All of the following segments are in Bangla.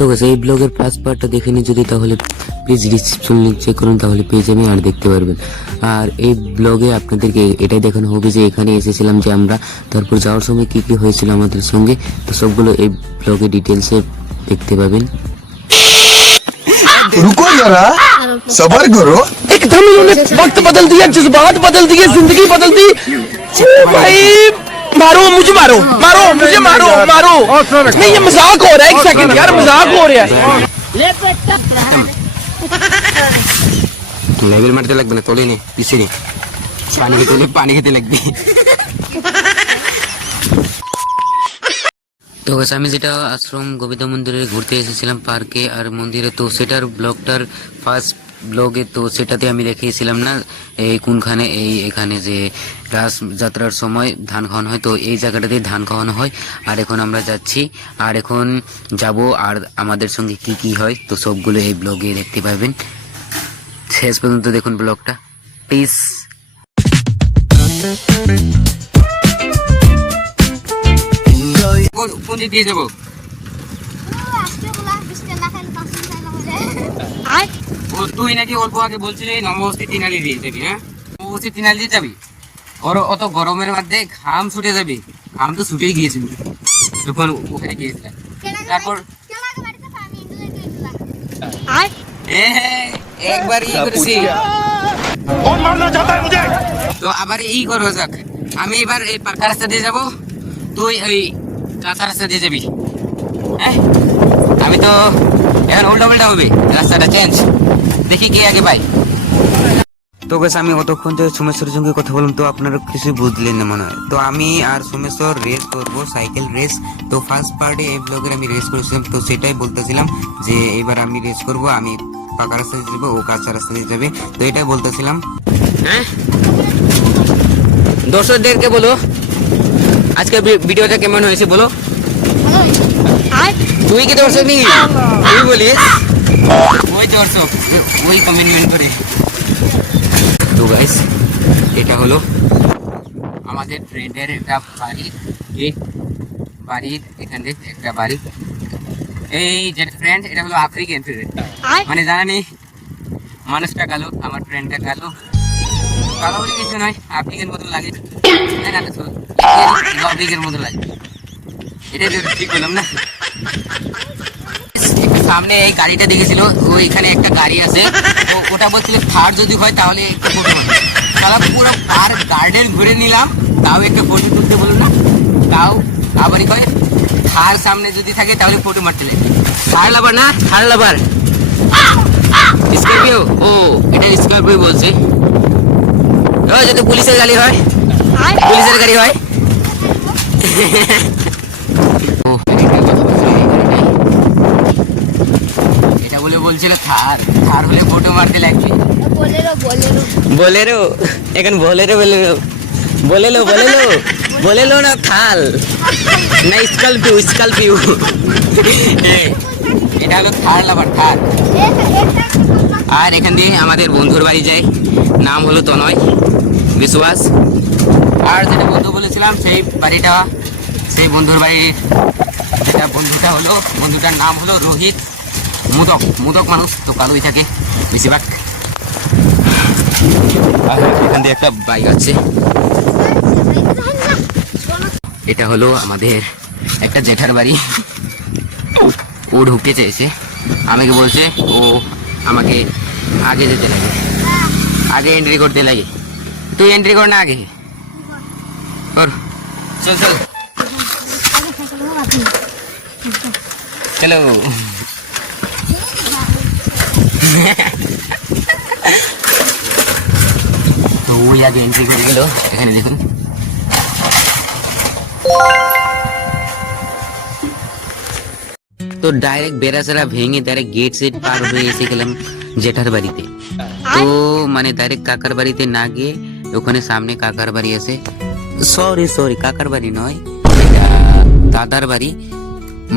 তো গাইস এই ব্লগের ফার্স্ট পার্টটা দেখে নিন যদি, তাহলে প্লিজ ডিসক্রিপশন লিংক চেক করুন, তাহলে পেয়ে যাবেন আর দেখতে পারবেন। আর এই ব্লগে আপনাদেরকে এটাই দেখানো হবে যে এখানে এসেছিলাম যে আমরা, তারপর যাওয়ার সময় কি কি হয়েছিল আমাদের সঙ্গে, তো সবগুলো এই ব্লগে ডিটেলসে দেখতে পাবেন। रुको जरा सबर करो। एकदम इन्होंने वक्त बदल दिया, जज्बात बदल दिए, जिंदगी बदल दी। ओ भाई मारो मुझे, मारो मारो मुझे, मारो मारो। नहीं ये मजाक हो रहा है, एक सेकंड यार, मजाक हो रहा है। লেভেল মারতে লাগবে না, তোলে নে পিছিয়ে নে, পানি খেতে লাগবে। তো গাইস আমি যেটা আশ্রম গোবিন্দ মন্দিরে ঘুরতে এসেছিলাম পার্কে আর মন্দিরে, তো সেটার ব্লগটার ফার্স্ট ব্লগে তো সেটাতে আমি দেখিয়েছিলাম না এই কোনখানে, এখানে যে রাস যাত্রার সময় ধান খাওয়ানো হয়, তো এই জায়গাটাতে ধান খাওয়ানো হয়। আর এখন আমরা যাচ্ছি, আর এখন যাব, আর আমাদের সঙ্গে কি কি হয় তো সবগুলো এই ব্লগে দেখতে পাবেন। শেষ পর্যন্ত দেখুন ব্লগটা প্লিজ। কোন দিক দিয়ে যাবো? তুই নাকি অল্প আগে বলছিলি নববর্ষে তিনালি দিয়ে যাবি, হ্যাঁ নববর্ষে তিনালি দিয়ে যাবি, ওর অত গরমের মধ্যে ঘাম ছুটে যাবি, ঘাম তো ছুটেই গিয়েছিল যখন ওখানে গিয়েছিলাম। তারপর একবার ই করেছি তো আবার ই করবো যাক, আমি এবার এই পাকা রাস্তা দিয়ে যাবো, তুই ওই কাঁচা রাস্তা দিয়ে যাবি। হ্যাঁ আমি তো এখন উল্টা পাল্টা হবে, রাস্তাটা চেঞ্জ, দেখি কে আগে পাই। তো গাইস আমি অতক্ষণ থেকে সোমেশ্বরের সঙ্গে কথা বললাম, তো আপনারা কিছু বুঝলেন না মনে হয়। তো আমি আর সোমেশ্বর রেস করব, সাইকেল রেস। তো ফার্স্ট পার্টে এই ব্লগের আমি রেস করেছিলাম, তো সেটাই বলতেছিলাম যে এবার আমি রেস করব, আমি পাকা রাস্তা দিয়ে যাবো, ও কাঁচা রাস্তা দিয়ে যাবে, তো এটাই বলতেছিলাম। হ্যাঁ দর্শকদেরকে বলো আজকে ভিডিওটা কেমন হয়েছে বলো। তুই কি দর্শক নি, তুই বলিস ওই দর্শক ওই কমেন্ট করে। তো গাইস এটা হলো আমাদের ফ্রেন্ডের একটা বাড়ি, এই বাড়ির এখান থেকে একটা বাড়ি, এই যে ফ্রেন্ড এটা হলো আফ্রিকান ফ্রেন্ড, মানে জানি মানুষটা কালো, আমার ফ্রেন্ডটা কালো, কালো বলে কিছু নয়, আফ্রিকান মতো লাগে, তাই না? তো আফ্রিকার মতো লাগে, এটা ঠিক বললাম না? সামনে এই গাড়িটা দেখেছিল, ওইখানে একটা গাড়ি আছে, তো ওটা বলছিল থার যদি হয় তাহলে একটু ফটো মারবে, তাহলে পুরো পার গার্ডেন ঘুরে নিলাম, তাও একটু ফটো তুলতে বলুন না, তাও আবারই কয় থার সামনে যদি থাকে তাহলে ফটো মারতে লাগে। থার লাভার না, থার লাভার, স্করপিও, ও এটা স্করপিও বলছে, ও যদি পুলিশের গাড়ি হয়, পুলিশের গাড়ি হয়। এটা বলে বলছিল থার, থার হলে ফটো মারতে লাগবে। বোলেরো এখন বোলেরো বোলেরো বোলেলো বোলেলো বোলেলো না থাল না স্করপিও, স্করপিও এটা হলো থার লাভার, থার। আর এখান দিয়ে আমাদের বন্ধুর বাড়ি যায়, নাম হলো তনয় বিশ্বাস। আর যেটা বন্ধু বলেছিলাম সেই বাড়িটা, সেই বন্ধুর বাড়ির যেটা বন্ধুটা হলো, বন্ধুটার নাম হলো রোহিত, মুদক, মুদক মানুষ, তো কালোই থাকে বেশিরভাগ। এখান দিয়ে একটা বাইক আছে, এটা হলো আমাদের একটা জেঠার বাড়ি, ও ঢুকতে চেয়েছে, আমাকে বলছে ও আমাকে আগে যেতে লাগে, আগে এন্ট্রি করতে লাগে, তুই এন্ট্রি কর না আগে কর, চল চল চলো। তো ওই আগে এন্ট্রি করে গেল, এখানে দেখুন। তো ডাইরেক্ট বেড়াচারা ভেঙে ডাইরেক্ট গেট সেট পার হয়ে এসে গেলাম জেঠার বাড়িতে। তো মানে ডাইরেক্ট কাকার বাড়িতে না গিয়ে ওখানে সামনে কাকার বাড়ি আছে, সরি সরি কাকার বাড়ি নয়, এটা দাদার বাড়ি,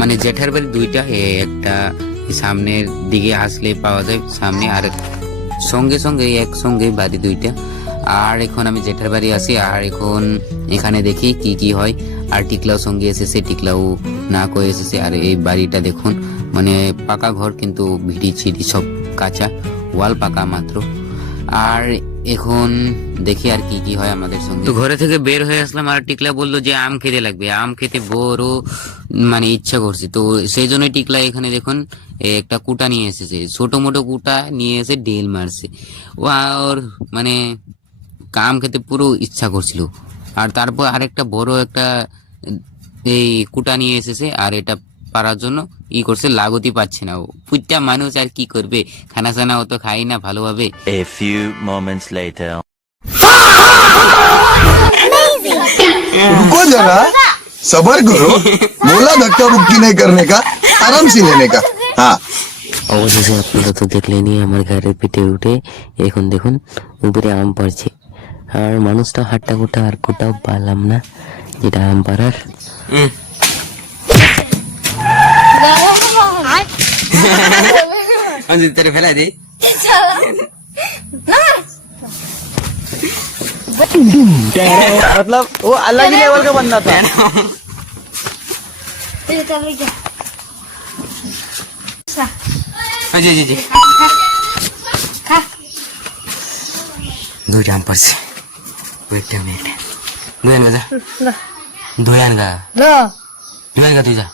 মানে জেঠার বাড়ি দুইটা, একটা সামনের দিকে আসলে পাওয়া যায় সামনে, আর সঙ্গে সঙ্গে একসঙ্গে বাড়ি দুইটা। আর এখন আমি জেঠার বাড়ি আসি, আর এখন এখানে দেখি কি কি হয়। আর টিকলাও সঙ্গে এসেছে, টিকলাও না করে এসেছে। আর এই বাড়িটা দেখুন, মানে পাকা ঘর, কিন্তু ভিড়ি চিড়ি সব কাঁচা, ওয়াল পাকা মাত্র। আর এখন দেখি আর কি কি হয় আমাদের সঙ্গে। তো ঘরে থেকে বের হয়ে আসলাম, আর টিকলা বললো যে আম খেতে লাগবে, আম খেতে বড় মানে ইচ্ছা করছে। তো সেই জন্য টিকলা এখানে দেখুন একটা কুটা নিয়ে এসেছে, ছোট মোটো কুটা নিয়ে এসে ডেল মারছে। ও আর মানে আম খেতে পুরো ইচ্ছা করছিল। আর তারপর আরেকটা বড় একটা এই কুটা নিয়ে এসেছে, আর এটা পারার জন্য করছে, লাগতি পাচ্ছে না। ও পুইটা মানুষ আর কি করবে, খানা সানা অত খাই না ভালোভাবে। A few moments later. रुको जरा, सबर करो। बोला धक्का मुक्की नहीं करने का, आराम से लेने का। हाँ অবশেষে আপনারা তো দেখলেনই আমার ঘরের পিঠে উঠে। এখন দেখুন উপরে আম পাড়ছে, আর মানুষটা হাট্টা কোটা আর কোটাও পারলাম না যেটা আম পাড়ার। আমি তোরে ফেলাই দিই। मतलब वो अलग ही लेवल का बंदा था। জি জি জি দুইটা আম পারছে। ওইটা মিনিট দুই আনগা যা, দুই আনগা, দুই আনগা তুই যা,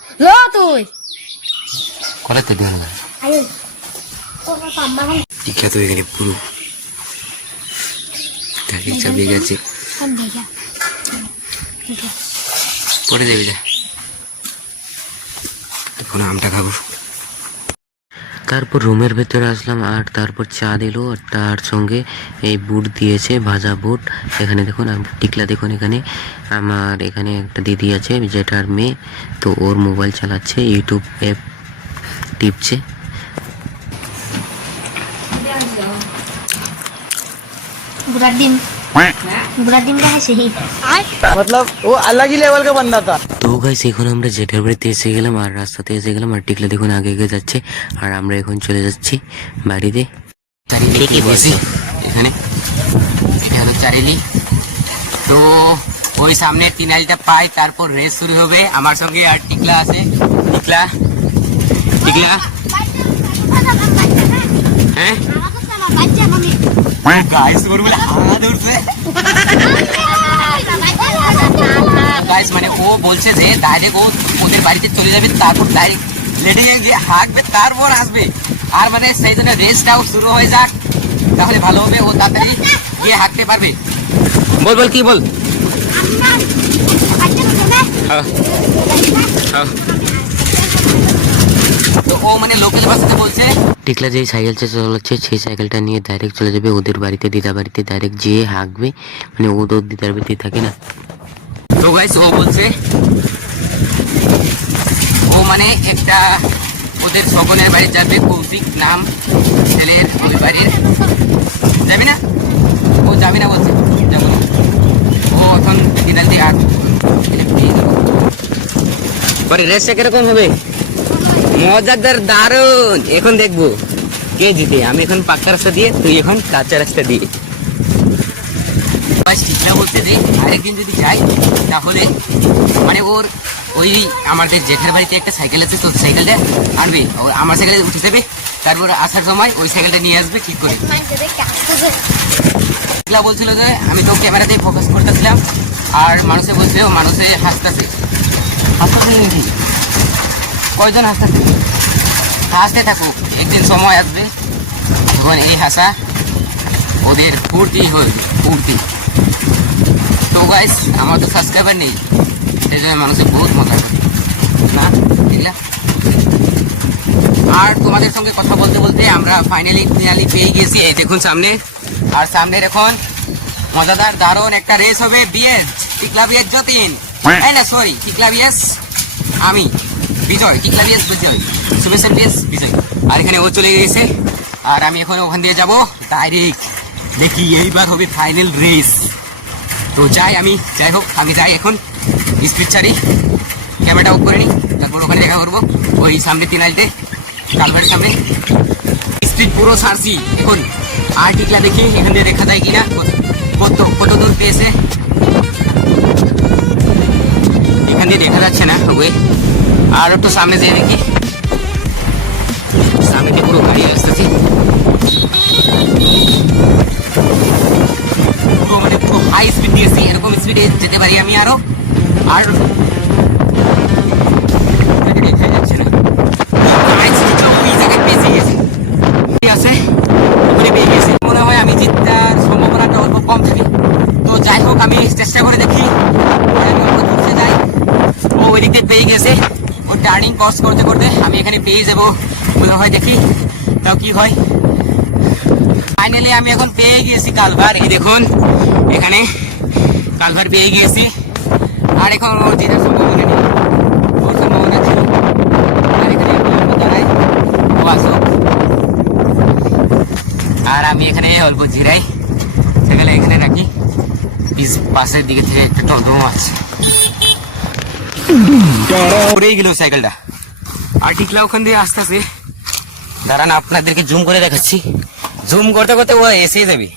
করে তুই দুই আনগা। টিকলা তো এখানে পুরো তাকে চাপিয়ে গেছে, পরে যাবি যা, এখন আমটা খাবো। তারপর রুমের ভেতরে আসলাম, আর তারপর চা দিল, আর তার সঙ্গে এই বুট দিয়েছে, ভাজা বুট। এখানে দেখুন টিকলা দেখুন, এখানে আমার এখানে একটা দিদি আছে যেটার মেয়ে, তো ওর মোবাইল চালাচ্ছে, ইউটিউব অ্যাপ টিপছে। मतलब वो अलग ही लेवल का बंदा था। তো গাইস এখন আমরা জেঠার বাড়িতে এসে গেলাম, আর রাস্তাতে এসে গেলাম, আর টিকলা দেখুন আগে এগিয়ে যাচ্ছে, আর আমরা এখন চলে যাচ্ছি বাড়িতে। চারিলি বসি এখানে, এটা হলো চারিলি। তো ওই সামনে তিনালিটা পাই, তারপর রেস শুরু হবে। আমার সঙ্গে আর টিকলা আছে। টিকলা টিকলা হ্যাঁ গাইস ওর বলে হাত উঠছে। গাইস মানে ও বলছে যে ডাইরেক্ট ও ওদের বাড়িতে চলে যাবে, তারপর ডাইরেক্ট লেডি যে হাঁকবে তারপর আসবে। আর মানে সেই জন্য রেসটাও শুরু হয়ে যাক, তাহলে ভালো হবে, ও তাড়াতাড়ি গিয়ে হাঁকতে পারবে। বল বল কি বল। তো ও মানে লোকাল ভাষাতে বলছে, টিকলা যেই সাইকেলটা চালাচ্ছে সেই সাইকেলটা নিয়ে ডাইরেক্ট চলে যাবে ওদের বাড়িতে, দিদা বাড়িতে ডাইরেক্ট যেয়ে হাঁকবে, মানে ও তো দিদার বাড়িতে থাকে না। তো গাইস ও বলছে ও মানে একটা ওদের সকলের বাড়ি যাবে, কৌশিক নাম ছেলের ওই বাড়ির। যাবি না? ও যাবি না বলছে, যাবো না। ও এখন দিদার দিয়ে আর পরে রেসটা কিরকম হবে, মজাদার দারুন। এখন দেখবো কে জিতে, আমি এখন পাক্কা রাস্তা দিয়ে, তুই এখন কাঁচা রাস্তা দিয়ে। টিকলা বলছে যে আরেকদিন যদি যাই তাহলে মানে ওর ওই আমাদের জেঠের বাড়িতে একটা সাইকেল আছে, তো সাইকেলটা আনবে, আমার সাইকেলে উঠে যাবে, তারপর আসার সময় ওই সাইকেলটা নিয়ে আসবে ঠিক করে। টিকলা বলছিল যে আমি তো ক্যামেরাতে ফোকাস করতেছিলাম, আর মানুষে বলছিল, মানুষে হাসতেছে। হাসতেছে নাকি? কয়জন হাসতেছে? হাসতে থাকুক, একদিন সময় আসবে যখন এই হাসা ওদের ফুর্তি হয়ে ফুর্তি। তো গাইস আমার তো সাবস্ক্রাইবার নেই, সেই জন্য মানুষের বহুত মজা করে না, বুঝলা? আর তোমাদের সঙ্গে কথা বলতে বলতে আমরা ফাইনালি পেয়ে গেছি, এই দেখুন সামনে। আর সামনের এখন মজাদার দারুণ একটা রেস হবে, বিএস টিকলা বিএস যতীন, এই না সরি টিকলা বিএস আমি বিজয়, টিকলা বিএস বিজয়, শুভেচ্ছা বিএস বিজয়। আর এখানে ও চলে গেছে, আর আমি এখন ওখান দিয়ে যাবো ডাইরেক্ট, দেখি এইবার হবে ফাইনাল রেস। তো যাই আমি যাই এখন, স্পিড ছাড়ি, ক্যামেরাটা অফ করে নিই, তারপর ওখানে দেখা করবো ওই সামনে তিনালিতে, কালভারের সামনে। স্পিড পুরো ছাড়ছি এখন, আর টিকলা দেখি এখান দিয়ে দেখা যায় কিনা, কত দূর পেয়েছে এখান দিয়ে দেখা যাচ্ছে না। ওই আর একটু সামনে যেয়ে দেখি, সামনে দিয়ে পুরো গাড়ি আসতেছে, পুরো মানে পুরো হাই স্পিড দিয়েছি, এরকম স্পিডে যেতে পারি আমি আরো। আর দেখা যাচ্ছে না, ওই জায়গায় পেঁচে গেছে আছে, ওখানে পেয়ে গেছে। মনে হয় আমি জিতার সম্ভাবনাটা অল্প কম থাকে। তো যাই হোক, আমি চেষ্টা করে দেখি, আমি অল্প দূরে যাই। ও ওই দিক দিয়ে পেয়ে গেছে, ও টার্নিং ক্রস করতে করতে আমি এখানে পেয়ে যাবো মনে হয়, দেখি তাও কি হয়। ফাইনালি আমি এখন পেয়ে গিয়েছি কালভার, এই দেখুন এখানে কালভার পেয়ে গিয়েছি। আর এখন ওর জেতার সম্ভাবনা নেই, ওর সম্ভাবনা ছিল। আর এখানে দাঁড়াই, ও আসো, আর আমি এখানে অল্প জিরাই, সেখানে এখানে রাখি। পাশের দিকে থেকে একটা টমটম আছে, পড়েই গেল সাইকেলটা। আর টিকলা ওখান দিয়ে আস্তে আস্তে, দাঁড়ান আপনাদেরকে জুম করে দেখাচ্ছি। জুম করতে করতে ও এসে যাবে।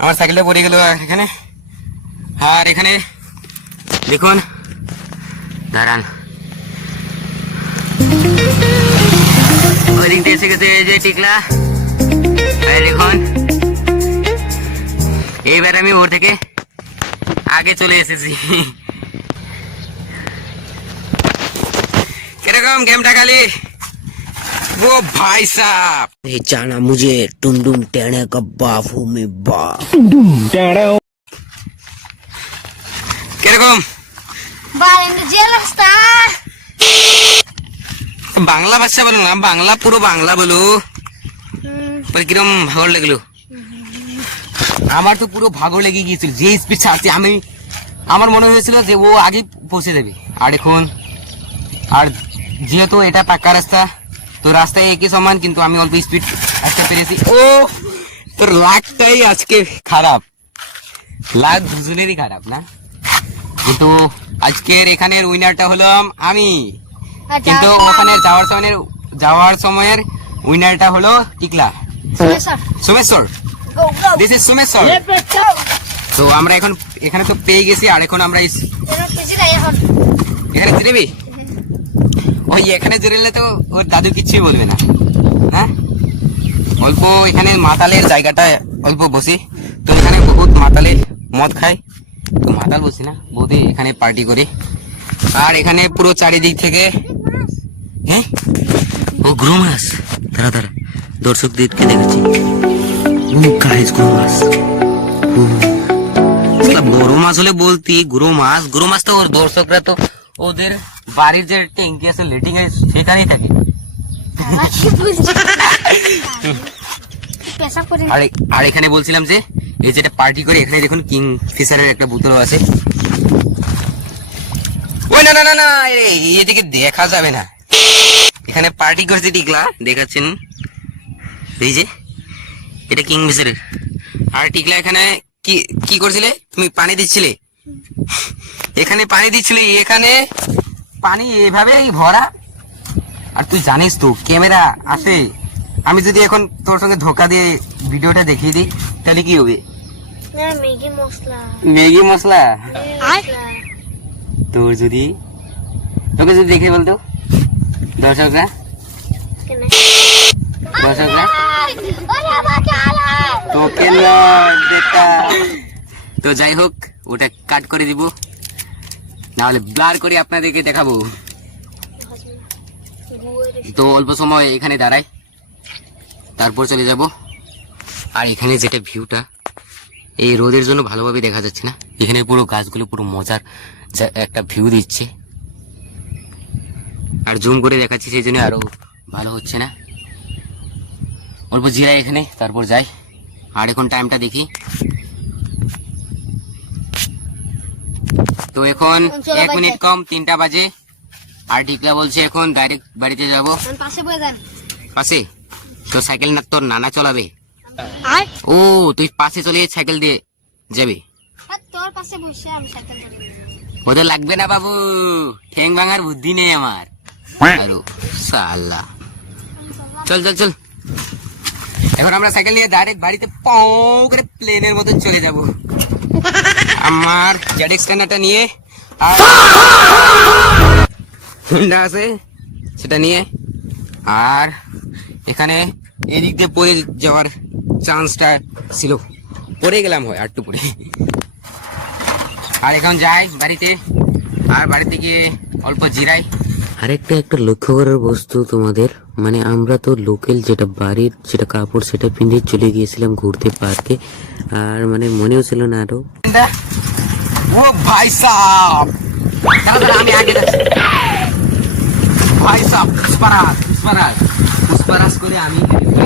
আমার সাইকেলটা পড়ে গেল এখানে। আর এখানে দেখুন, দাঁড়ান, ওই দিকটা এসে গেছে এই যে টিকলা। দেখুন এইবার আমি ওর থেকে আগে চলে এসেছি। কিরকম গেমটা খালি? वो भाई साहब जाना मुझे टुंडुम टेढ़े का बाप हूँ मैं बाप। কিরকম বাংলা ভাষা বলো না, বাংলা পুরো বাংলা বলো। কিরকম ভাগর লাগলো? আমার তো পুরো ভাগর লেগে গিয়েছিল, যে স্পিড ছাড়ছি আমি, আমার মনে হয়েছিল যে ও আগে পৌঁছে যাবে। আর এখন আর যেহেতু এটা পাক্কা রাস্তা, তো রাস্তায় একই সমান, কিন্তু আমি অল্প স্পিড আসতে পেরেছি। ও তোর লাগটাই আজকে খারাপ, লাগ দুজনেরই খারাপ না, কিন্তু আজকের এখানের উইনারটা হলাম আমি, কিন্তু ওখানে যাওয়ার সময়ের উইনারটা হলো টিকলা, সোমেশ্বর। This is Someshwar. তো আমরা এখন এখানে তো পেয়ে গেছি, আর এখন আমরা এখানে জিরেবি, ওই এখানে জুড়লে তো ওর দাদু কিচ্ছুই বলবে না। হ্যাঁ, অল্প এখানে মাতালের জায়গাটা অল্প বসি, তো এখানে বহুত মাতালে মদ খায়, তো মাতাল বসি না, বহুত এখানে পার্টি করি। আর এখানে পুরো চারিদিক থেকে, হ্যাঁ ও গ্রো মাছ, দাঁড়া দাঁড়া দর্শকদেরকে দেখাচ্ছি, গ্রো মাছ, বড় মাছ হলে বলতি গ্রো মাছ। গ্রো মাছ তো ওর দর্শকরা তো ওদের বাড়ির যে ট্যাঙ্কি আছে, লেটিং এ, সেখানেই থাকে। আর এখানে বলছিলাম যে এই যেটা পার্টি করে, এখানে দেখুন কিং ফিশারের একটা বোতল আছে। ওই না না না না, এদিকে দেখা যাবে না, এখানে পার্টি করছে টিকলা, দেখাচ্ছেন এই যে এটা কিং ফিশারের। আর টিকলা এখানে কি কি করছিলে তুমি? পানি দিচ্ছিলে, এখানে পানি দিচ্ছিলে, এখানে পানি এভাবেই ভরা। আর তুই জানিস তো ক্যামেরা আছে, আমি যদি এখন তোর সঙ্গে ধোকা দিয়ে ভিডিওটা দেখিয়ে দিই তাহলে কি হবে? ম্যাগি মশলা তোর যদি, তোকে যদি দেখে বলতো দর্শকরা, তোকে না দেখা। তো যাই হোক, ওটা কাট করে দিব, নাহলে ব্লার করে আপনাদেরকে দেখাবো। তো অল্প সময় এখানে দাঁড়াই, তারপর চলে যাব। আর এখানে যেটা ভিউটা, এই রোদের জন্য ভালোভাবে দেখা যাচ্ছে না, এখানে পুরো গাছগুলো পুরো মজার একটা ভিউ দিচ্ছে। আর জুম করে দেখাচ্ছি, সেই জন্য আরো ভালো হচ্ছে না। অল্প জিরাই এখানে, তারপর যাই। আর এখন টাইমটা দেখি, তো এখন 1 মিনিট কম 3টা বাজে। আর টিকলা বলছে এখন ডাইরেক্ট বাড়িতে যাব। পাশে তো সাইকেল না তোর নানা চলাবে? ও তুই পাশে চলে সাইকেল দিয়ে যাবে? ওদের লাগবে না বাবু, ঠ্যাং ভাঙার বুদ্ধি নেই আমার। আরো সাল্লা, চল চল চল। এখন আমরা সাইকেল নিয়ে ডাইরেক্ট বাড়িতে পাও করে প্লেনের মতন চলে যাব। আমার জেড স্ক্যানারটা নিয়ে, আর হুন্ডা আছে সেটা নিয়ে আর এখানে এদিক দিয়ে পড়ে যাওয়ার চান্সটা ছিল, পড়ে গেলাম হয় আরটু পড়ে। আর এখন যাই বাড়িতে, আর বাড়িতে গিয়ে অল্প জিরাই। আরেকটা একটা লক্ষ্য করার বস্তু তোমাদের, মানে আমরা তো লোকাল যেটা বাড়ির যেটা কাপড় সেটা পিঁধে চলে গিয়েছিলাম ঘুরতে পার্কে, আর মানে মনেও ছিল না আরো। ও ভাই সাব, দাঁড়া আমি আগে যাচ্ছি। ভাই সাব পুষ্পারাজ করে আমি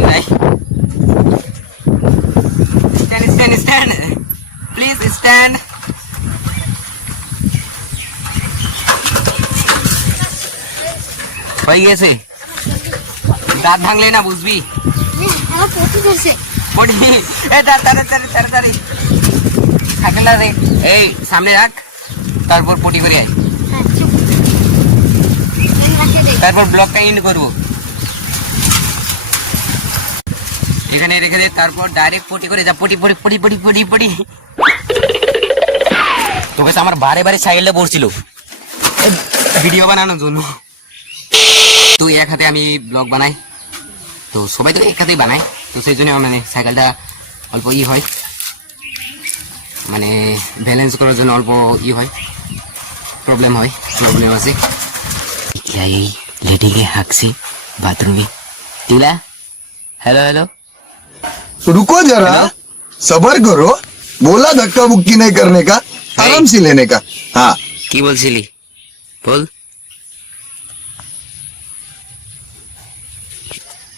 যাই। Stand please stand. হয়ে গেছে, দাঁত ভাঙলে না বুঝবি। পড়ি তাড়াতাড়ি থাকেন না রে, এই সামনে রাখ, তারপর পটি করে আয়, তারপর ব্লকটা এন্ড করবো। এখানে রেখে দে, তারপর ডাইরেক্ট পটি করে যা। পটি পটি পটি পটি পটি পটি। তো বেশ আমার বারে সাইকেলটা পড়ছিল ভিডিও বানানোর জন্য। তো এক হাতে আমি ব্লগ বানাই, তো সবাই তো এক হাতেই বানায়, তো সেই জন্য মানে সাইকেলটা অল্প হয়, মানে ব্যালেন্স করার জন্য অল্প হয়, প্রবলেম আছে। এই লেডিকে হাঁকছে বাথরুমে। টিলা, হ্যালো रुको जरा, सबर करो। बोला धक्का बुक्की नहीं करने का, आराम से लेने का। हाँ, কি বলছিলি বল।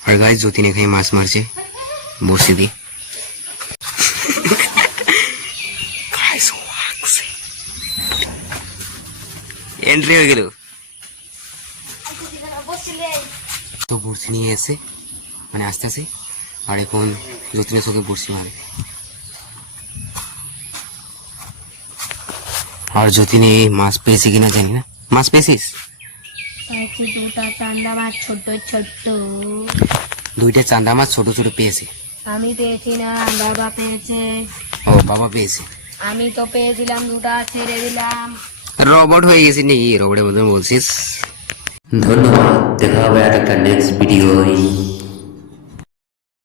আর গাইস যতীন এখানে মাছ মারছে বড়শি দিয়ে। এন্ট্রি হয়ে গেল, তো বড়শি নিয়ে এসে মানে আসতেছে, আর এখন যতীনের চোখে বড়শি মারে। আর যতীনে মাছ পেয়েছে কিনা জানি না। মাছ পেয়েছিস? দুটা চান্দা মাছ ছোট ছোট। দুইটা চান্দা মাছ ছোট ছোট পেয়েছে। আমি পেয়েছি না, বাবা পেয়েছে। ও বাবা পেয়েছে। আমি তো পেয়েছিলাম, দুটা ছেড়ে দিলাম। রোবট হয়ে গেছি নাকি? রোবটের মধ্যে বলছিস। ধন্যবাদ, দেখা হবে আর একটা নেক্সট ভিডিও।